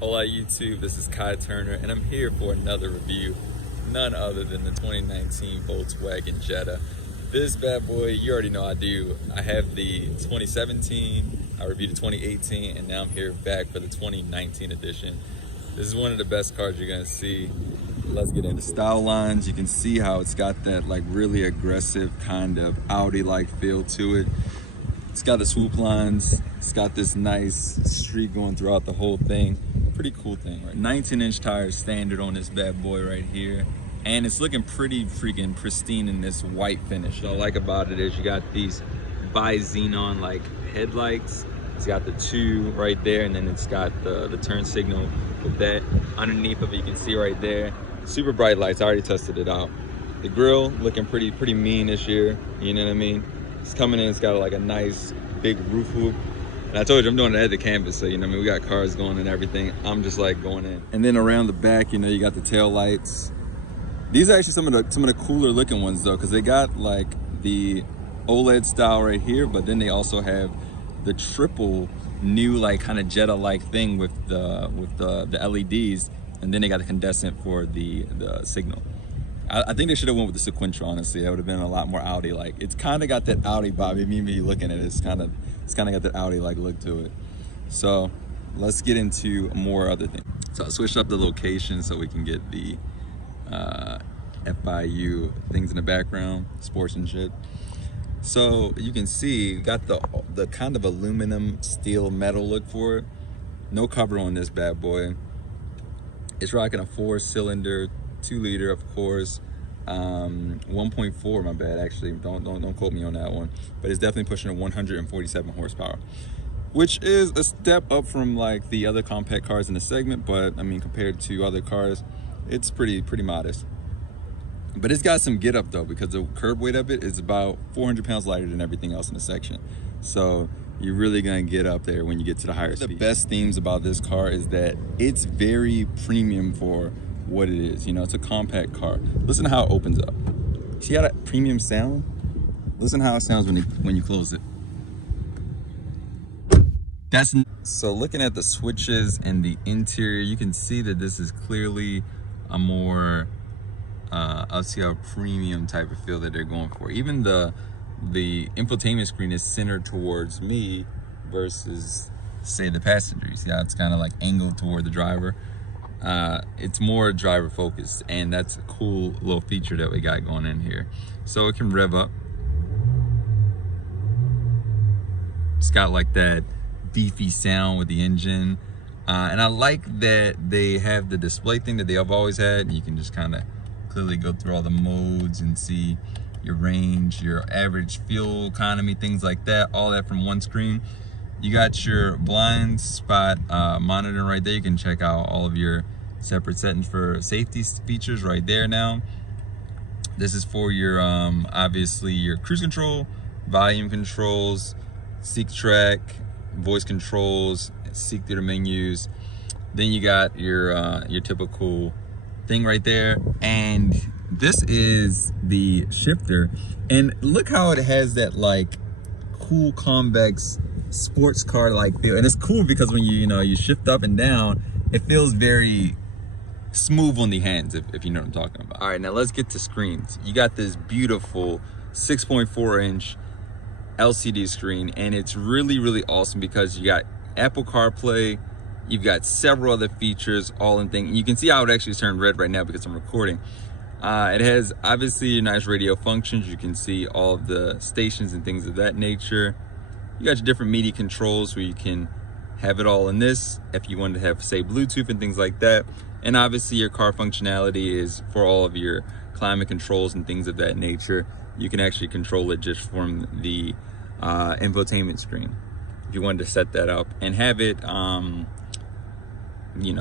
Hola YouTube, this is Khi Turner and I'm here for another review, none other than the 2019 Volkswagen Jetta. This bad boy, you already know I do. I have the 2017, I reviewed the 2018, and now I'm here back for the 2019 edition. This is one of the best cars you're gonna see. Let's get into the style lines. You can see how it's got that like really aggressive kind of Audi-like feel to it. It's got the swoop lines. It's got this nice streak going throughout the whole thing. Pretty cool thing, right? 19-inch tires standard on this bad boy right here. And it's looking pretty freaking pristine in this white finish. What I like about it is you got these bi-xenon like headlights. It's got the two right there, and then it's got the turn signal with that. Underneath of it, you can see right there. Super bright lights, I already tested it out. The grille looking pretty mean this year, you know what I mean? It's coming in, it's got like a nice big roof hoop. And I told you I'm doing it at the canvas, so you know what I mean, we got cars going and everything. I'm just like going in. And then around the back, you know, you got the tail lights. These are actually some of the cooler looking ones though, because they got like the OLED style right here, but then they also have the triple new like kind of Jetta-like thing with the LEDs, and then they got the condensate for the signal. I think they should have went with the sequential, honestly. That would have been a lot more Audi-like. It's kind of got that Audi vibe. I mean, me looking at it, it's kind of got that Audi-like look to it. So let's get into more other things. So I switched up the location so we can get the FIU things in the background, sports and shit. So you can see, got the kind of aluminum steel metal look for it. No cover on this bad boy. It's rocking a 4-cylinder, 2-liter, of course. 1.4, my bad, actually. Don't quote me on that one. But it's definitely pushing a 147 horsepower, which is a step up from like the other compact cars in the segment. But I mean, compared to other cars, it's pretty modest. But it's got some get up though, because the curb weight of it is about 400 pounds lighter than everything else in the section. So you're really gonna get up there when you get to the higher speed. The best themes about this car is that it's very premium for what it is. You know, it's a compact car. Listen to how it opens up. See how that premium sound? Listen how it sounds when you close it. So looking at the switches and the interior, you can see that this is clearly a more I'll see a premium type of feel that they're going for. Even the infotainment screen is centered towards me versus say the passenger. You see how it's kind of like angled toward the driver. It's more driver focused, and that's a cool little feature that we got going in here. So it can rev up. It's got like that beefy sound with the engine, and I like that they have the display thing that they have always had. You can just kind of clearly go through all the modes and see your range, your average fuel economy, things like that, all that from one screen. You got your blind spot monitoring right there. You can check out all of your separate settings for safety features right there now. This is for your obviously your cruise control, volume controls, seek track, voice controls, seek through the menus. Then you got your typical thing right there, and this is the shifter, and look how it has that like cool convex sports car like feel. And it's cool because when you shift up and down, it feels very smooth on the hands, if you know what I'm talking about. All right, now let's get to screens. You got this beautiful 6.4-inch LCD screen, and it's really awesome because you got Apple CarPlay. You've got several other features all in thing. You can see how it actually turned red right now because I'm recording. It has obviously your nice radio functions. You can see all of the stations and things of that nature. You got your different media controls where you can have it all in this if you wanted to have, say, Bluetooth and things like that. And obviously your car functionality is for all of your climate controls and things of that nature. You can actually control it just from the infotainment screen if you wanted to set that up and have it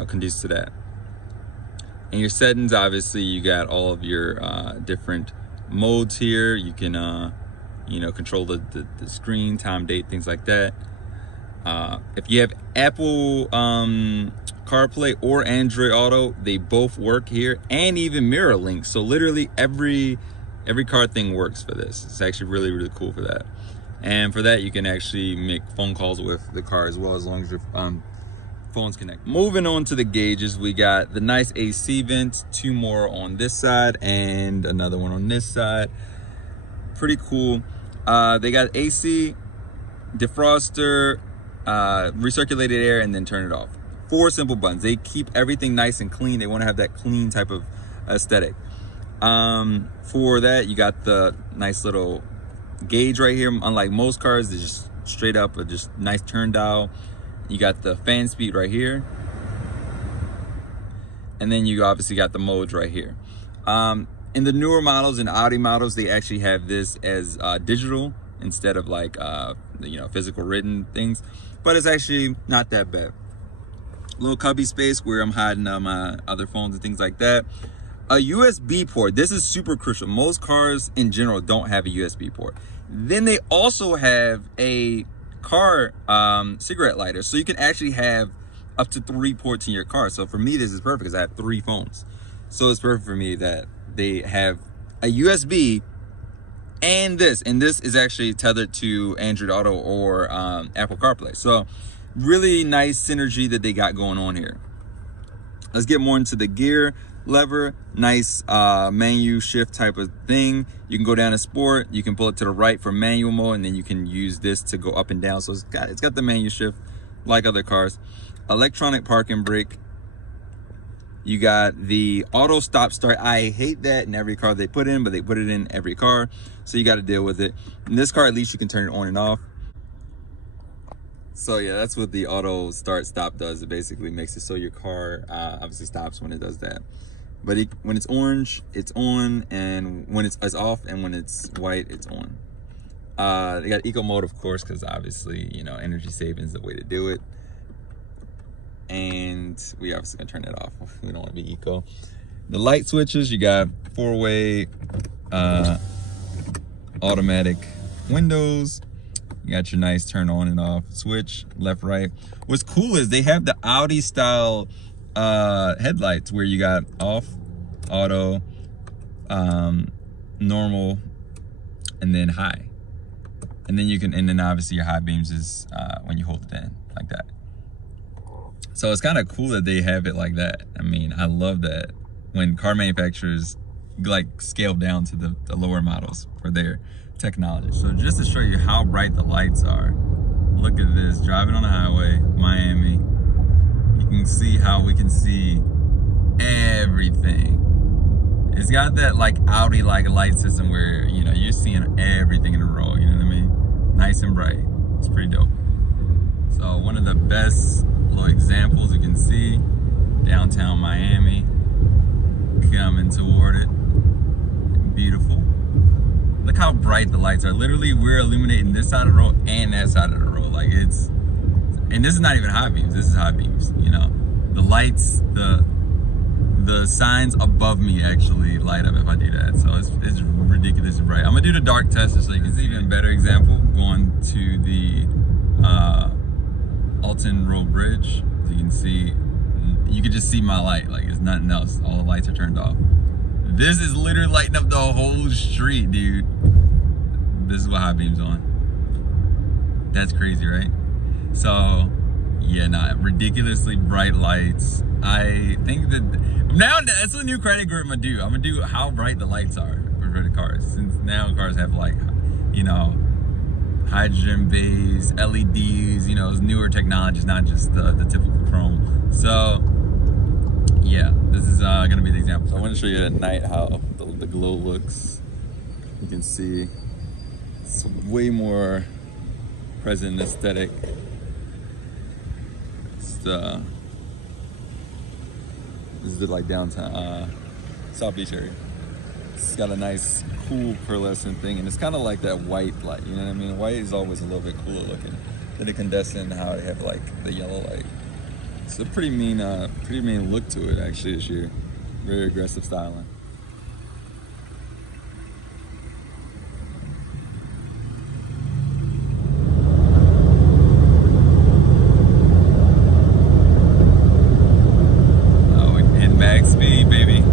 conduce to that. And your settings, obviously you got all of your different modes here. You can control the screen, time, date, things like that. If you have Apple CarPlay or Android Auto, they both work here, and even mirror link. So literally every car thing works for this. It's actually really cool for that. And for that, you can actually make phone calls with the car as well, as long as you're phones connect. Moving on to the gauges, we got the nice AC vents, 2 more on this side and another one on this side. Pretty cool. They got AC, defroster, recirculated air, and then turn it off. 4 simple buttons. They keep everything nice and clean. They want to have that clean type of aesthetic. For that, you got the nice little gauge right here. Unlike most cars, they're just straight up, but just nice turn dial. You got the fan speed right here, and then you obviously got the modes right here. In the newer models and Audi models, they actually have this as digital instead of like physical written things, but it's actually not that bad. Little cubby space where I'm hiding my other phones and things like that. A USB port. This is super crucial. Most cars in general don't have a USB port. Then they also have a car cigarette lighter, so you can actually have up to 3 ports in your car. So for me, this is perfect because I have 3 phones. So it's perfect for me that they have a USB and this is actually tethered to Android Auto or Apple CarPlay. So really nice synergy that they got going on here. Let's get more into the gear lever. Nice menu shift type of thing. You can go down to sport, you can pull it to the right for manual mode, and then you can use this to go up and down. So it's got the menu shift like other cars. Electronic parking brake. You got the auto stop start. I hate that in every car they put in, but they put it in every car, so you got to deal with it. In this car, at least you can turn it on and off. So yeah, that's what the auto start stop does. It basically makes it so your car obviously stops when it does that. But when it's orange, it's on, and when it's off, and when it's white, it's on. They got eco mode, of course, because obviously, energy saving is the way to do it. And we obviously gonna turn that off. We don't want to be eco. The light switches, you got 4-way automatic windows. You got your nice turn on and off switch, left, right. What's cool is they have the Audi style headlights where you got off, auto, normal, and then high. And then obviously your high beams is when you hold it in like that. So it's kind of cool that they have it like that. I mean, I love that when car manufacturers like scale down to the lower models for their technology. So just to show you how bright the lights are, look at this, driving on the highway, Miami. You can see how we can see everything. It's got that like Audi like light system where you're seeing everything in a row, you know what I mean? Nice and bright. It's pretty dope. So one of the best little examples you can see, downtown Miami, coming toward it. Beautiful. Look how bright the lights are. Literally, we're illuminating this side of the road and that side of the road. Like and this is not even high beams. This is high beams. The lights, the signs above me actually light up if I do that. So it's ridiculously bright. I'm gonna do the dark test so you can see an even better example. Going to the Alton Road Bridge. So you can see, you can just see my light. Like it's nothing else. All the lights are turned off. This is literally lighting up the whole street, dude. This is what high beam's on. That's crazy, right? So, yeah, ridiculously bright lights. I think that now that's a new category I'm gonna do. I'm gonna do how bright the lights are for the cars. Since now cars have like, hydrogen bays, LEDs, it's newer technologies, not just the typical chrome. So, yeah, this is gonna be the example. So I want to show you at night how the glow looks. You can see it's way more present aesthetic. This is the like downtown South Beach area. It's got a nice cool pearlescent thing, and it's kind of like that white light, you know what I mean? White is always a little bit cooler looking than the incandescent, how they have like the yellow light. It's a pretty mean look to it actually this year. Very aggressive styling. Oh, and max speed, baby.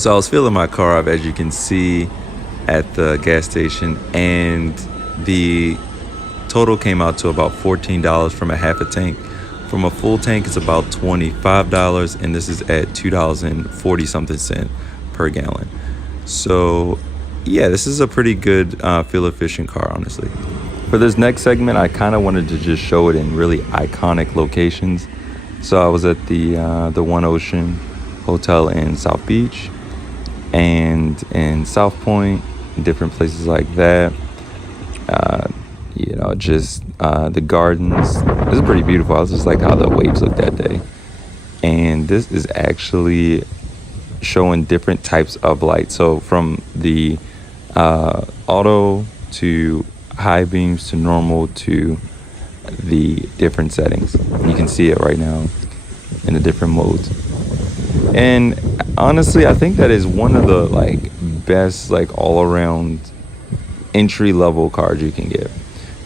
So I was filling my car up, as you can see, at the gas station, and the total came out to about $14 from a half a tank. From a full tank, it's about $25, and this is at $2.40 something per gallon. So yeah, this is a pretty good fuel efficient car, honestly. For this next segment, I kind of wanted to just show it in really iconic locations. So I was at the One Ocean Hotel in South Beach and in South Point, different places like that. You know, just the gardens. This is pretty beautiful. I was just like how the waves looked that day. And this is actually showing different types of light. So from the auto to high beams to normal to the different settings. You can see it right now in the different modes. And honestly, I think that is one of the like best like all around entry level cars you can get,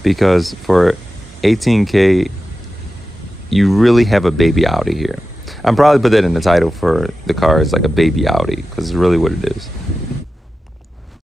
because for 18K you really have a baby Audi here. I'm probably put that in the title for the car, is like a baby Audi, because it's really what it is.